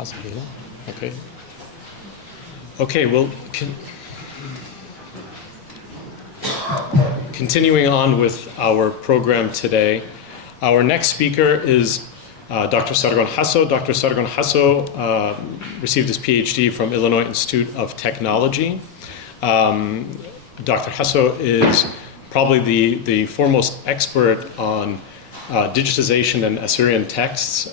Possibly not. Okay. Okay, well, continuing on with our program today, our next speaker is Dr. Sargon Hasso. Dr. Sargon Hasso received his PhD from Illinois Institute of Technology. Dr. Hasso is probably the foremost expert on digitization and Assyrian texts.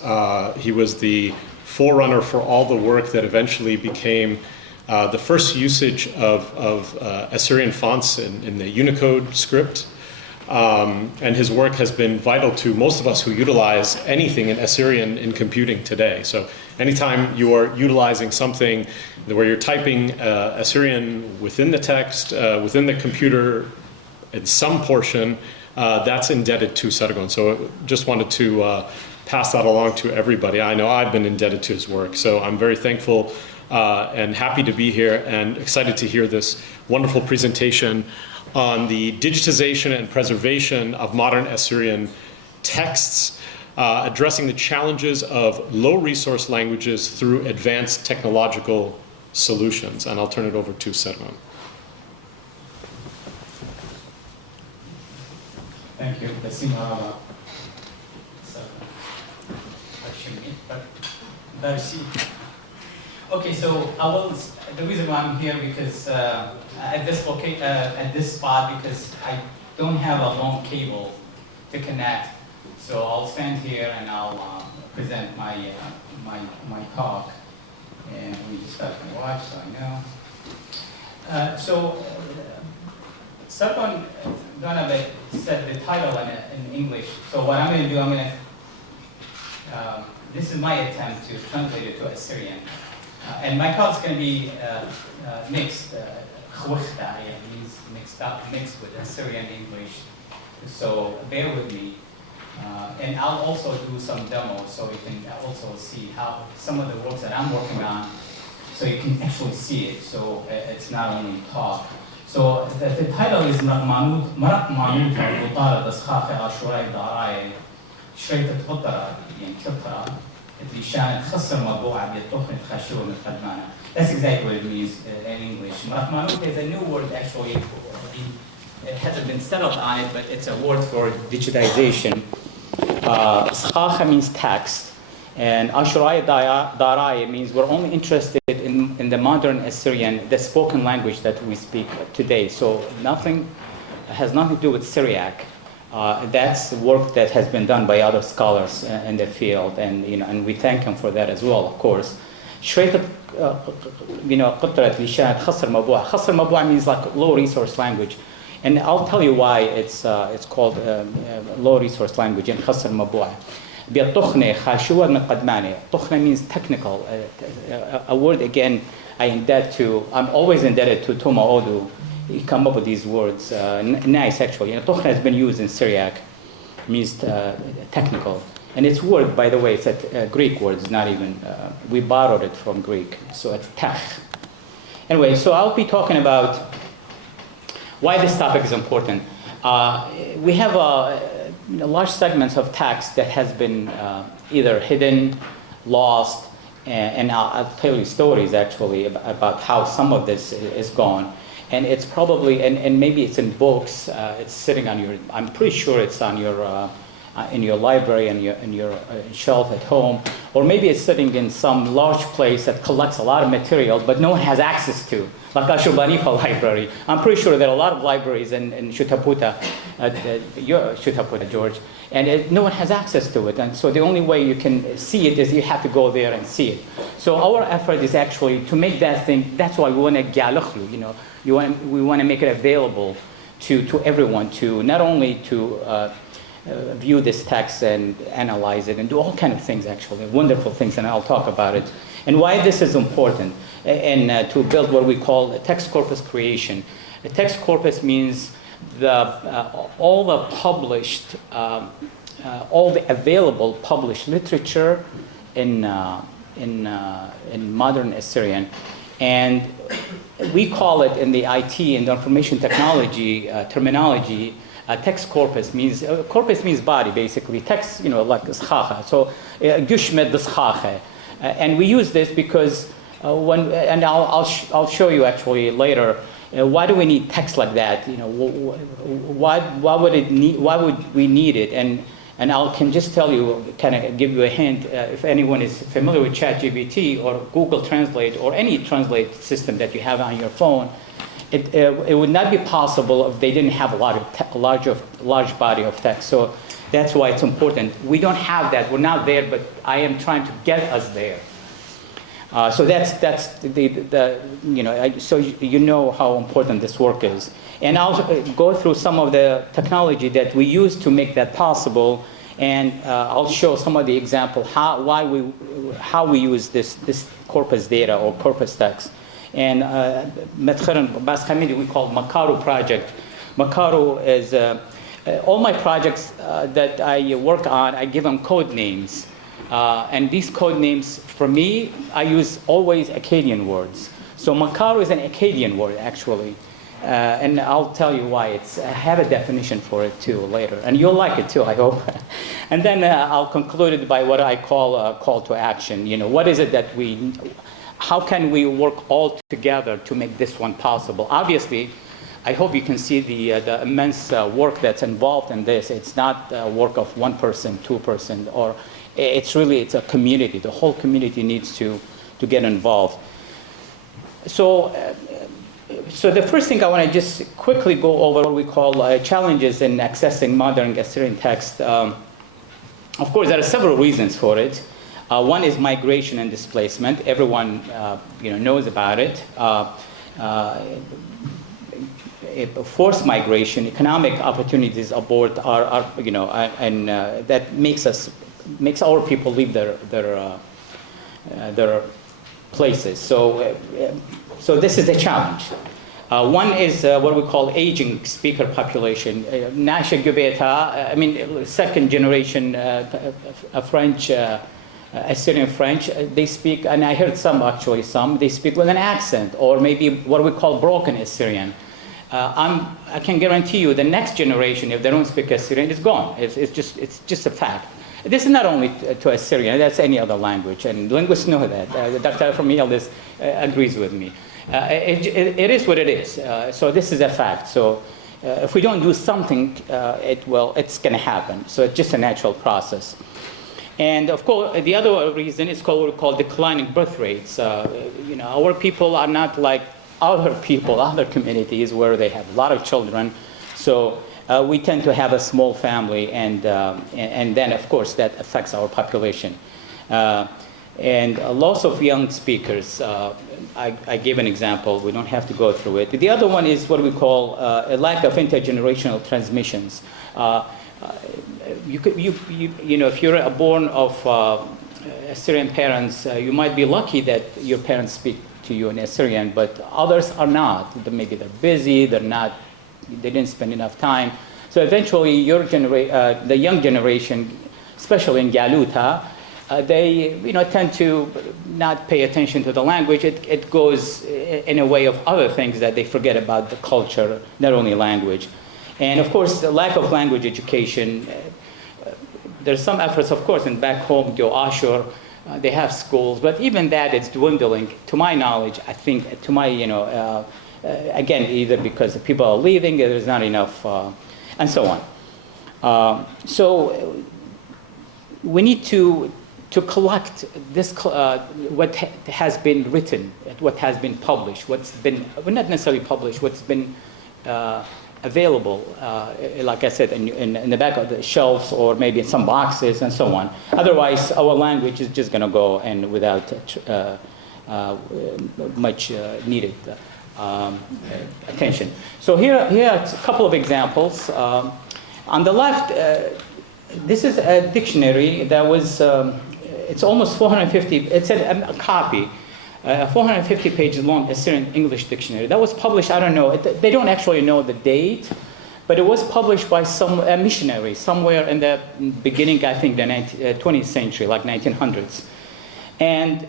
He was the forerunner for all the work that eventually became the first usage of Assyrian fonts in the Unicode script. And his work has been vital to most of us who utilize anything in Assyrian in computing today. So anytime you are utilizing something where you're typing Assyrian within the text, within the computer, in some portion, that's indebted to Sargon. So just wanted to pass that along to everybody. I know I've been indebted to his work, so I'm very thankful and happy to be here and excited to hear this wonderful presentation on the digitization and preservation of modern Assyrian texts, addressing the challenges of low-resource languages through advanced technological solutions. And I'll turn it over to Sargon. Thank you. Okay, so the reason why I'm here because at this spot because I don't have a long cable to connect, so I'll stand here and I'll present my talk. And let me just start my watch so I know. Sargon Donovan said the title in English. So what I'm going to do, this is my attempt to translate it to Assyrian. And my talk's going to be mixed. Means mixed with Assyrian English. So bear with me. And I'll also do some demos so you can also see how some of the works that I'm working on, so you can actually see it. So it's not only talk. So the title is مرق مانوت وطارد أسخاخ عاشوراي داراي شريطة قطرة يعني كثرة اللي شانت خسر مطبوعة بالتخنة خاشوة من قدمانة. That's exactly what it means in English. مرق مانوت is a new word actually. It hasn't been settled on it, but it's a word for digitization. Skhacha means text, and Ashurai Darai means we're only interested in the modern Assyrian, the spoken language that we speak today. So has nothing to do with Syriac. That's work that has been done by other scholars in the field, and we thank them for that as well, of course. شريطة قطرة لشان خسر مبوع. خسر مبوع means like low resource language. And I'll tell you why it's called low resource language in خسر مبوع. بالتخنة خاشوة من قدمانة. تخنة means technical. A word again I'm always indebted to Toma Odu. He come up with these words. Nice actually. Tukhna has been used in Syriac. Means technical. And it's word, by the way, it's a Greek word. It's not even, we borrowed it from Greek. So it's tech. Anyway, so I'll be talking about why this topic is important. We have large segments of text that has been either hidden, lost, and I'll tell you stories actually about how some of this is gone. And it's probably, and maybe it's in books, it's sitting on your, I'm pretty sure it's on your, in your library and in your shelf at home, or maybe it's sitting in some large place that collects a lot of material, but no one has access to, like Ashurbanipal Library. I'm pretty sure there are a lot of libraries in Shutaputa, George, and no one has access to it. And so the only way you can see it is you have to go there and see it. So our effort is actually to make that thing, that's why we want to we want to make it available to everyone, to not only to view this text and analyze it and do all kinds of things, actually, wonderful things, and I'll talk about it. And why this is important, and to build what we call a text corpus creation. A text corpus means all the published, all the available published literature in modern Assyrian. And we call it in the IT and the information technology terminology, text corpus means body basically. Text, like skhacha. So gushmed the skhacha. And we use this because and I'll show you actually later. Why do we need text like that? Why would we need it? And I can just tell you, kind of give you a hint. If anyone is familiar with ChatGPT or Google Translate or any translate system that you have on your phone, it would not be possible if they didn't have a large body of text. So that's why it's important. We don't have that. We're not there, but I am trying to get us there. So that's so you know how important this work is. And I'll go through some of the technology that we use to make that possible, and I'll show some of the example how we use this corpus data or corpus text. And we call Makaru project. Makaru is all my projects that I work on. I give them code names. And these code names, for me, I use always Akkadian words. So Makaru is an Akkadian word, actually. And I'll tell you why. I have a definition for it, too, later. And you'll like it, too, I hope. And then I'll conclude it by what I call a call to action. What is it that how can we work all together to make this one possible? Obviously, I hope you can see the immense work that's involved in this. It's not work of one person, two person, or it's a community. The whole community needs to get involved. So the first thing I want to just quickly go over what we call challenges in accessing modern Assyrian text. Of course, there are several reasons for it. One is migration and displacement. Everyone knows about it. Forced migration, economic opportunities abroad that makes our people leave their places. So this is a challenge. One is what we call aging speaker population. Nasha Gubeta, second generation French, Assyrian French, they speak, and I heard they speak with an accent, or maybe what we call broken Assyrian. I can guarantee you the next generation, if they don't speak Assyrian, it's gone. It's just a fact. This is not only to Assyrian, that's any other language, and linguists know that. Dr. from Yildiz agrees with me. It is what it is. So this is a fact. So if we don't do something, it's going to happen. So it's just a natural process. And of course, the other reason is what we call declining birth rates. Our people are not like other people, other communities where they have a lot of children. So we tend to have a small family, and then, of course, that affects our population. And a loss of young speakers. I gave an example. We don't have to go through it. The other one is what we call a lack of intergenerational transmissions. If you're born of Assyrian parents, you might be lucky that your parents speak to you in Assyrian, but others are not. Maybe they're busy. They didn't spend enough time. So eventually, the young generation, especially in Galuta, they tend to not pay attention to the language. It goes in a way of other things that they forget about the culture, not only language. And of course, the lack of language education. There's some efforts, of course, in back home, Ashur, they have schools, but even that is dwindling. To my knowledge, I think, again, either because people are leaving, there's not enough, and so on. So we need to collect this, what has been written, what has been published, not necessarily published, what's been available, like I said, in the back of the shelves, or maybe in some boxes and so on. Otherwise, our language is just going to go and without much needed attention. So here are a couple of examples. On the left, this is a dictionary that was, it's almost 450, it's a copy. 450 pages long Assyrian English dictionary. That was published, I don't know, they don't actually know the date, but it was published by a missionary somewhere in the beginning, I think, the 20th century, like 1900s. And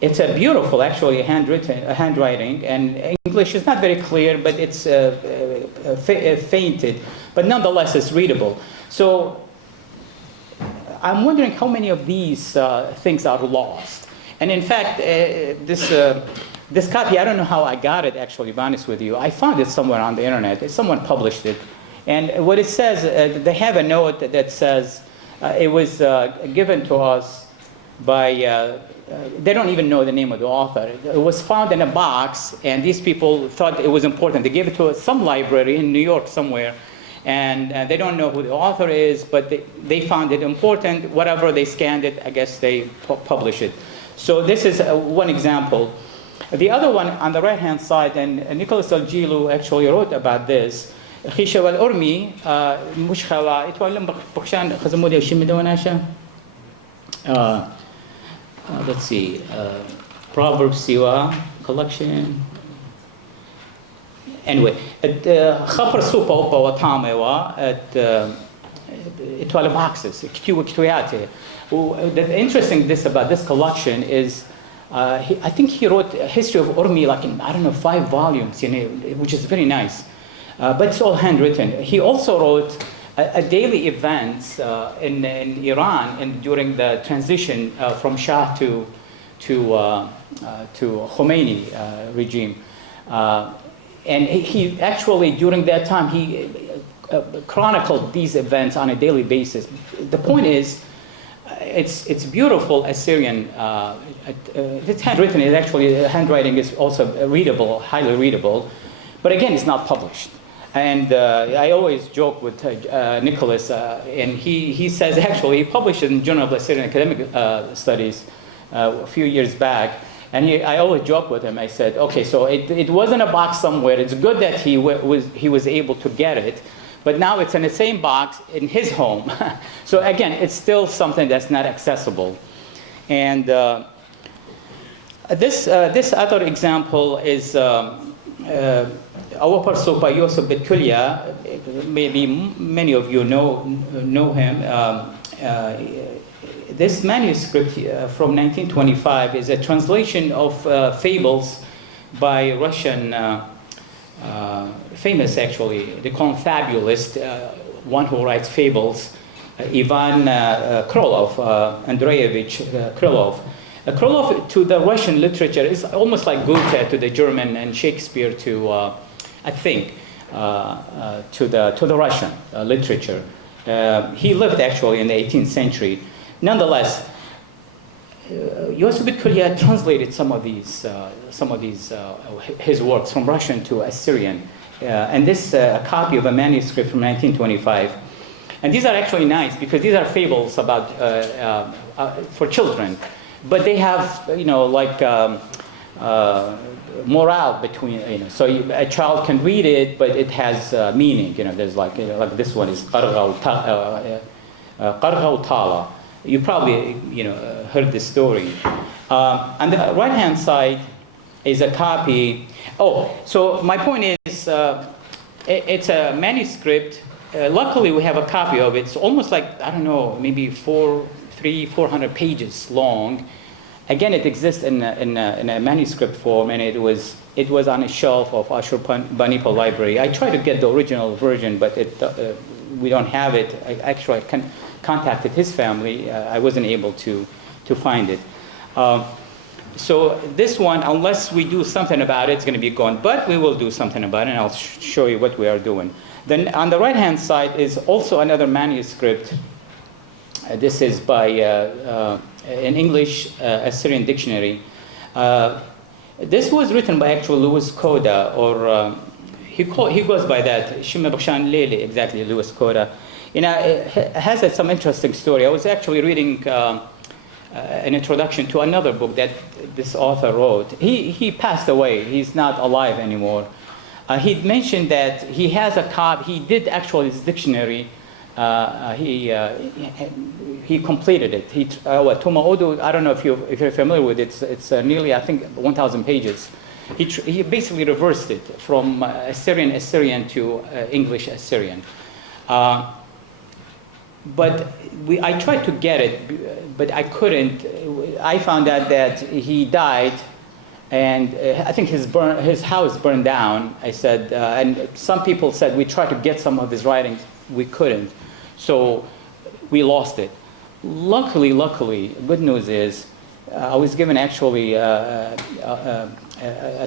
it's a beautiful, actually, handwriting, and English is not very clear, but it's fainted, but nonetheless it's readable. So I'm wondering how many of these things are lost. And in fact, this copy, I don't know how I got it, actually, to be honest with you. I found it somewhere on the internet. Someone published it. And what it says, they have a note that says, it was given to us by, they don't even know the name of the author. It was found in a box, and these people thought it was important. They gave it to some library in New York somewhere, and they don't know who the author is, but they found it important. Whatever, they scanned it, I guess they publish it. So this is one example. The other one on the right-hand side, and Nicholas Algilu actually wrote about this, خيشة والأرمي مش خلا يتوالم بخشان خزمودي وشيم دوناشا. Let's see, Proverbs Siwa collection. Anyway, خبر سوبا وبا وطامة وا يتوالم boxes كتوياته. The interesting this about this collection is, I think he wrote a history of Urmi like in, I don't know, 5 volumes, which is very nice. But it's all handwritten. He also wrote a daily events in Iran and during the transition from Shah to Khomeini regime. And he actually, during that time, he chronicled these events on a daily basis. The point is, it's beautiful Assyrian. It's handwritten. It actually, handwriting is also readable, highly readable. But again, it's not published. And I always joke with Nicholas, and he says actually he published it in Journal of Assyrian Academic Studies a few years back. And I always joke with him. I said, okay, so it was in a box somewhere. It's good that he was able to get it, but now it's in the same box in his home. So again, it's still something that's not accessible. And this other example is our Parsopa Yosef Betkulia. Maybe many of you know him. This manuscript from 1925 is a translation of fables by Russian, famous actually, they call him fabulist, one who writes fables, Ivan Krylov, Andreevich Krylov. Krylov to the Russian literature is almost like Goethe to the German and Shakespeare to, I think, to the Russian literature. He lived actually in the 18th century. Nonetheless, Yosef Betkulia translated some of these his works from Russian to Assyrian, and this a copy of a manuscript from 1925. And these are actually nice because these are fables about for children, but they have morale between so a child can read it, but it has meaning. There's like this one is Qargha Tala. You probably heard this story. On the right-hand side is a copy. Oh, so my point is, it's a manuscript. Luckily, we have a copy of it. It's almost like, I don't know, maybe 400 pages long. Again, it exists in a manuscript form, and it was on a shelf of Ashurbanipal Library. I tried to get the original version, but we don't have it. I contacted his family. I wasn't able to find it. So this one, unless we do something about it, it's going to be gone. But we will do something about it, and I'll show you what we are doing. Then on the right-hand side is also another manuscript. This is by an English Assyrian dictionary. This was written by actual Louis Koda, or he goes by that, Shima Bakshan Lele, exactly, Louis Koda. It has some interesting story. I was actually reading an introduction to another book that this author wrote. He passed away. He's not alive anymore. He mentioned that he has a copy. He did actually his dictionary. He completed it. Tuma Odu, I don't know if you're familiar with it. It's nearly, I think, 1,000 pages. He basically reversed it from Assyrian to English Assyrian. But I tried to get it, but I couldn't. I found out that he died, and I think his house burned down. I said, and some people said we tried to get some of his writings, we couldn't, so we lost it. luckily, good news is, I was given actually a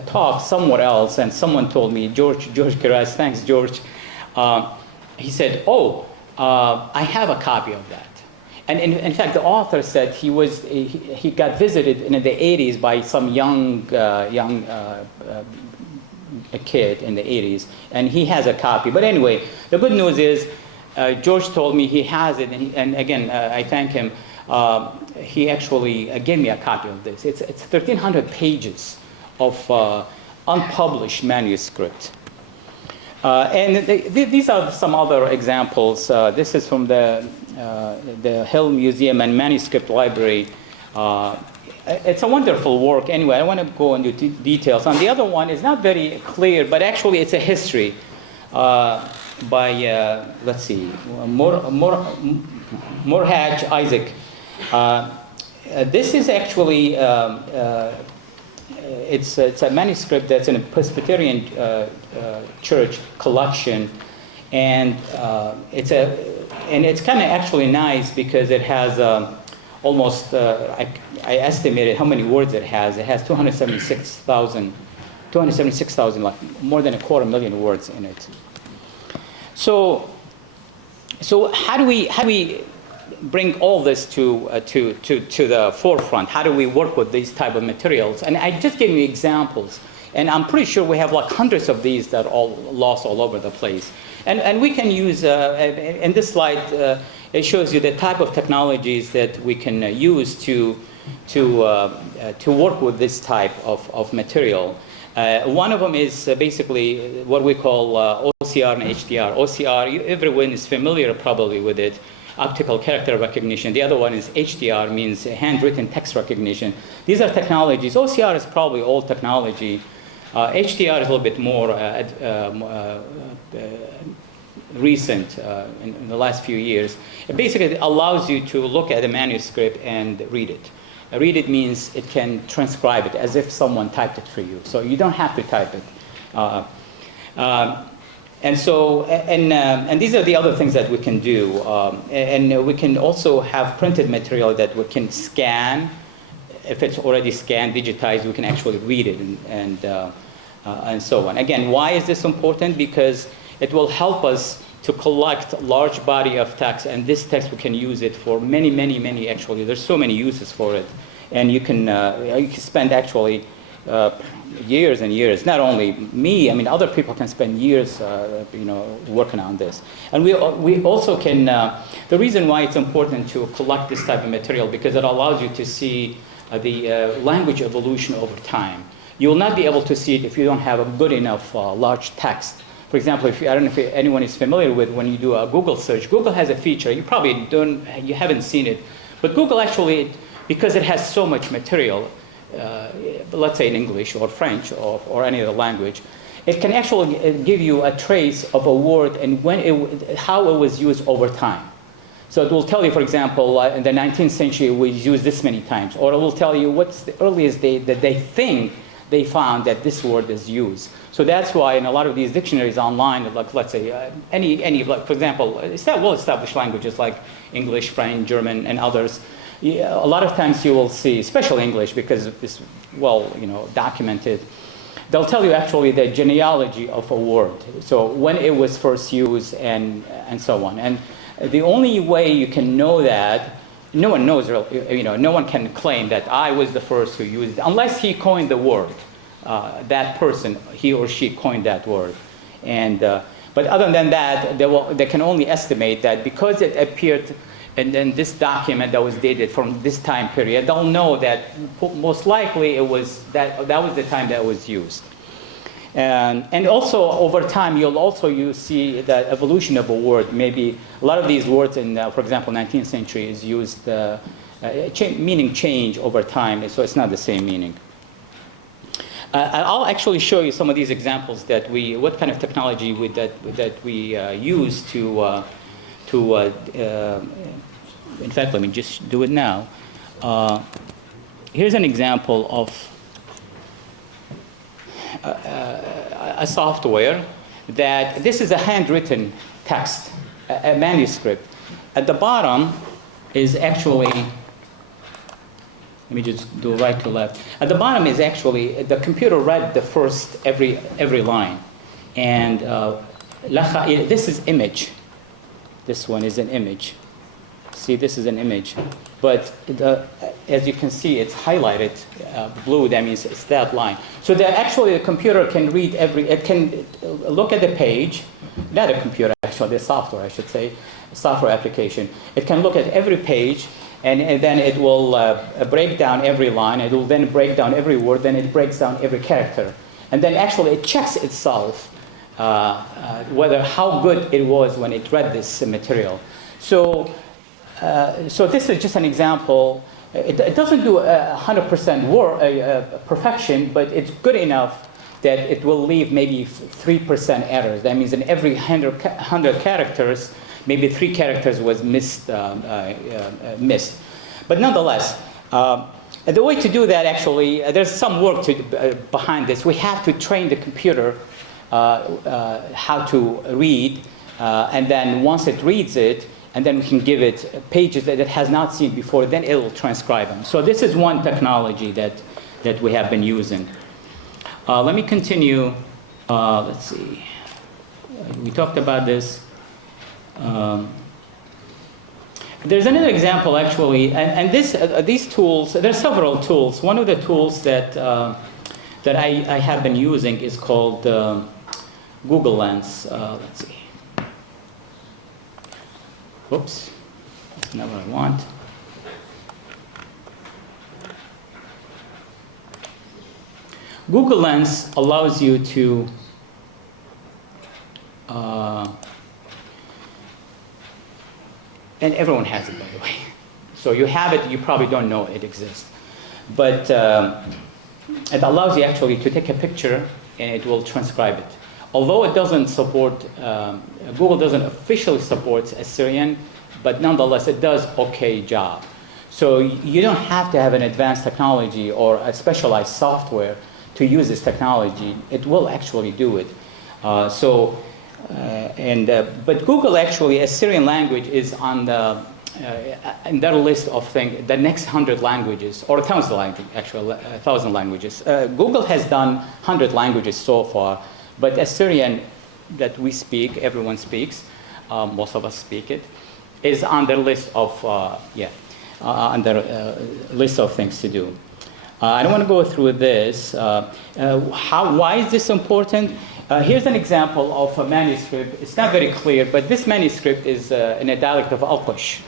talk somewhere else, and someone told me, George Kiraz, thanks George, he said, oh, I have a copy of that. And in fact, the author said he got visited in the 80s by some young a kid in the 80s, and he has a copy. But anyway, the good news is, George told me he has it, and again, I thank him. He actually gave me a copy of this. It's 1,300 pages of unpublished manuscript. And these are some other examples. This is from the Hill Museum and Manuscript Library. It's a wonderful work. Anyway, I don't want to go into details. And the other one is not very clear, but actually it's a history by, let's see, Morhaj Isaac. This is actually, it's a manuscript that's in a Presbyterian church collection, and it's kind of actually nice because it has almost, I estimated how many words it has. It has 276,000, like more than 250,000 words in it. So how do we bring all this to the forefront? How do we work with these type of materials? And I just gave you examples, and I'm pretty sure we have like hundreds of these that are all lost all over the place. And we can use, in this slide, it shows you the type of technologies that we can use to work with this type of material. One of them is basically what we call OCR and HDR. OCR, everyone is familiar probably with it, optical character recognition. The other one is HDR, means handwritten text recognition. These are technologies. OCR is probably old technology. HDR is a little bit more recent in the last few years. It basically allows you to look at a manuscript and read it. Read it means it can transcribe it as if someone typed it for you. So you don't have to type it. And these are the other things that we can do. And we can also have printed material that we can scan. If it's already scanned, digitized, we can actually read it and so on. Again, why is this important? Because it will help us to collect large body of text, and this text we can use it for many, actually, there's so many uses for it. And you can spend actually years and years, not only me, I mean, other people can spend years, working on this. And we also can, the reason why it's important to collect this type of material, because it allows you to see the language evolution over time. You will not be able to see it if you don't have a good enough large text. For example, I don't know if anyone is familiar with when you do a Google search. Google has a feature, you haven't seen it, but Google actually, because it has so much material, let's say in English or French or any other language, it can actually give you a trace of a word and how it was used over time. So it will tell you, for example, in the 19th century it was used this many times, or it will tell you what's the earliest date that they think they found that this word is used. So that's why in a lot of these dictionaries online, like let's say any like, for example, well-established languages like English, French, German, and others, a lot of times you will see, especially English, because it's documented, they'll tell you actually the genealogy of a word. So when it was first used and so on. And the only way you can know that, no one knows, no one can claim that I was the first who used it, unless he coined the word. That person, he or she coined that word. And, but other than that, they can only estimate that because it appeared and then this document that was dated from this time period, they'll know that most likely it was that was the time that it was used. And also over time, you see the evolution of a word. Maybe a lot of these words in, for example, 19th century is used, meaning change over time, so it's not the same meaning. I'll actually show you some of these examples what kind of technology that we use to in fact, let me just do it now. Here's an example of a software this is a handwritten text, a manuscript. At the bottom, is actually, let me just do right to left. At the bottom is actually, the computer read the first every line. And this is image. This one is an image. See, this is an image. But as you can see, it's highlighted blue. That means it's that line. So that actually the computer can read it can look at the page, not a computer, actually, the software, I should say, software application. It can look at every page, and then it will break down every line. It will then break down every word. Then it breaks down every character. And then actually it checks itself whether how good it was when it read this material. So this is just an example. It doesn't do 100% perfection, but it's good enough that it will leave maybe 3% errors. That means in every 100 characters, maybe 3 characters was missed. But nonetheless, the way to do that, actually, there's some work behind this. We have to train the computer how to read, and then once it reads it, and then we can give it pages that it has not seen before, then it will transcribe them. So this is one technology that we have been using. Let me continue. Let's see. We talked about this. There's another example, actually, and these tools, there are several tools. One of the tools that I have been using is called Google Lens. Let's see. Oops, that's not what I want. Google Lens allows you to and everyone has it, by the way. So you have it, you probably don't know it exists. But it allows you actually to take a picture and it will transcribe it. Although it doesn't support, Google doesn't officially support Assyrian, but nonetheless it does okay job. So you don't have to have an advanced technology or a specialized software to use this technology. It will actually do it. But Google actually, Assyrian language is on in their list of things, the next 100 languages, or 1,000 languages, actually, 1,000 languages. Google has done 100 languages so far, but Assyrian that we speak, everyone speaks, most of us speak it, is on their list of, list of things to do. I don't want to go through this. Why is this important? Here's an example of a manuscript. It's not very clear, but this manuscript is in a dialect of Alqosh.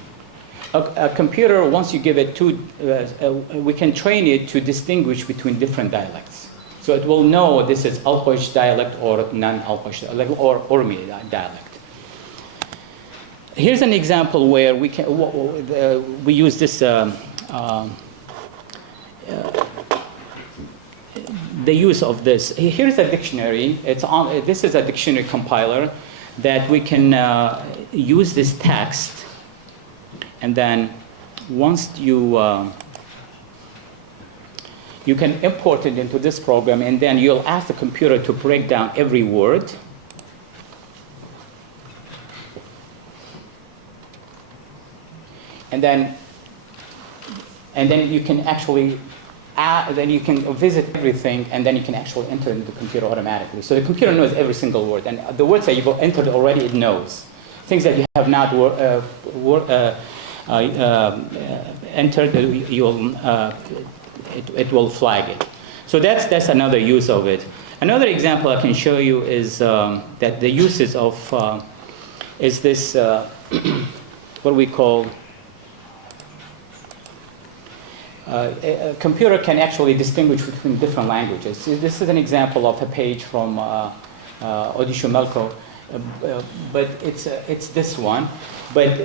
A computer, once you give it we can train it to distinguish between different dialects. So it will know this is Alqosh dialect or non-Alqosh or Urmi dialect. Here's an example where we use this. The use of this. Here's a dictionary. This is a dictionary compiler that we can use this text, and then once you can import it into this program, and then you'll ask the computer to break down every word. And then you can actually then you can visit everything, and then you can actually enter into the computer automatically. So the computer knows every single word, and the words that you've entered already, it knows. Things that you have not entered, it will flag it. So that's another use of it. Another example I can show you is that the uses of is this what we call. A computer can actually distinguish between different languages. This is an example of a page from Odisho Melko, but it's this one. But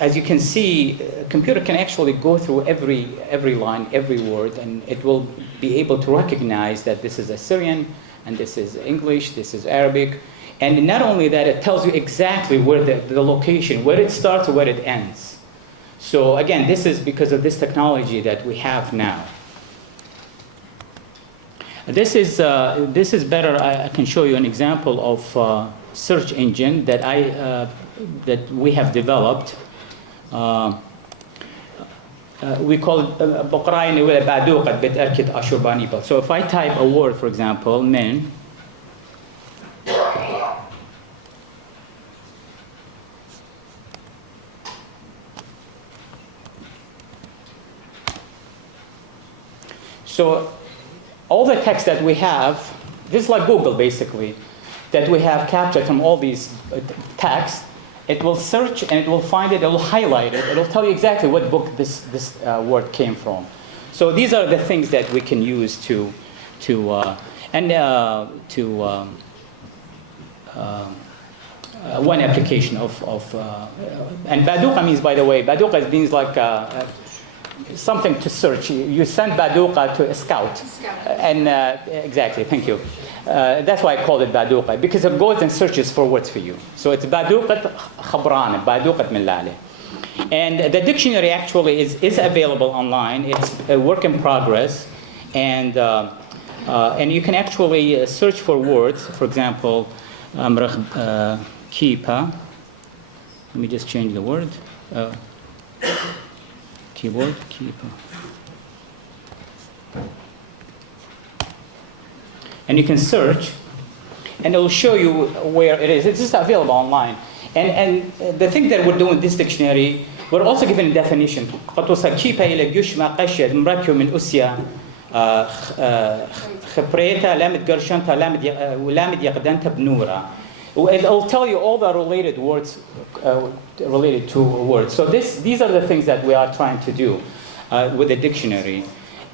as you can see, a computer can actually go through every line, every word, and it will be able to recognize that this is Assyrian, and this is English, this is Arabic. And not only that, it tells you exactly where the location, where it starts, where it ends. So again, this is because of this technology that we have now. This is better. I can show you an example of search engine that we have developed. we call it بقراين ولا بعدوقة بتأكد أشوباني. So if I type a word, for example, min, so all the text that we have, this is like Google basically, that we have captured from all these texts. It will search and it will find it, it will highlight it, it will tell you exactly what book this word came from. So these are the things that we can use one application of and Baduqa means, by the way, Baduqa means like something to search. You send Baduqa to a scout. And exactly, thank you. That's why I called it Baduqa, because it goes and searches for words for you. So it's Baduqat Khabrana, Baduqat Millale. And the dictionary actually is available online. It's a work in progress. And you can actually search for words. For example, Kipa. Let me just change the word. Keyboard, keeper. And you can search, and it will show you where it is. It's just available online. And the thing that we're doing with this dictionary, we're also giving a definition. خبريتا لامد قرشنتا ولامد يقدنتا بنورا. It'll tell you all the related words related to words. So these are the things that we are trying to do with the dictionary.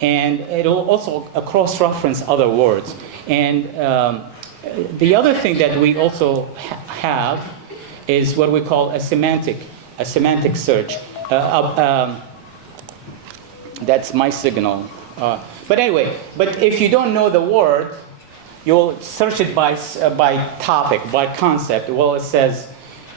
And it'll also cross-reference other words. And the other thing that we also have is what we call a semantic search. That's my signal. But anyway, if you don't know the word, you'll search it by topic, by concept. Well, it says,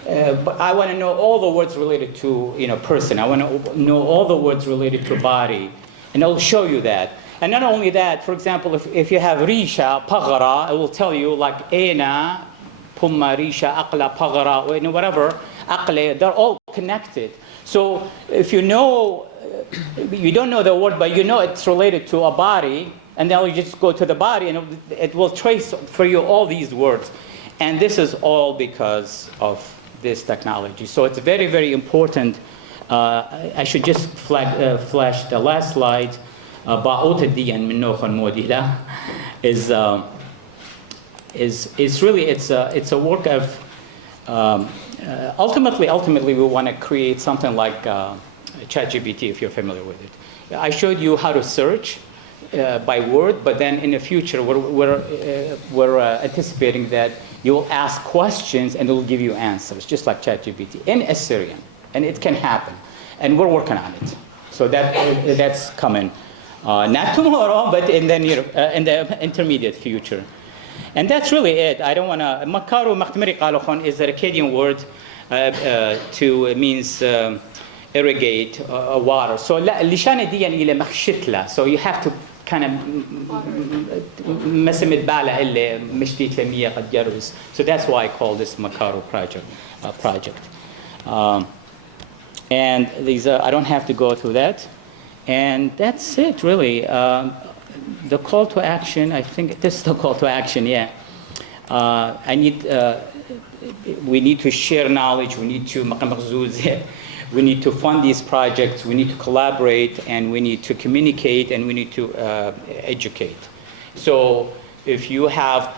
but I want to know all the words related to person. I want to know all the words related to body, and it'll show you that. And not only that, for example, if you have risha, paghara, it will tell you like ena, pumma, risha, aqla, paghara, or whatever, aqle, they're all connected. So if you don't know the word, but you know it's related to a body, and then you just go to the body, and it will trace for you all these words. And this is all because of this technology. So it's very, very important. I should just flash the last slide. Ba'ut ad-diyan min nokhan modila is really it's a work of ultimately we want to create something like ChatGPT, if you're familiar with it. I showed you how to search by word, but then in the future we're anticipating that you will ask questions and it will give you answers, just like ChatGPT in Assyrian, and it can happen, and we're working on it. So that's coming, not tomorrow, but in the intermediate future, and that's really it. I don't want to. Makaru makhmiri qalokon is an Akkadian word to means irrigate water. So lishana diyan ila makhshitla. So you have to kind of مسمت باله اللي مشتيت لمية قد جرس. So that's why I call this Makaro project. And these I don't have to go through that. And that's it really. The call to action, I think this is the call to action, yeah. We need to share knowledge, we need to we need to fund these projects, we need to collaborate, and we need to communicate, and we need to educate. So if you have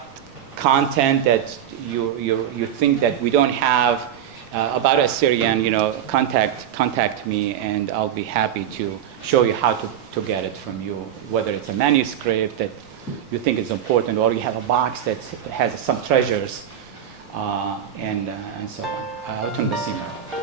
content that you think that we don't have about Assyrian, contact me, and I'll be happy to show you how to get it from you, whether it's a manuscript that you think is important, or you have a box that has some treasures, and so on.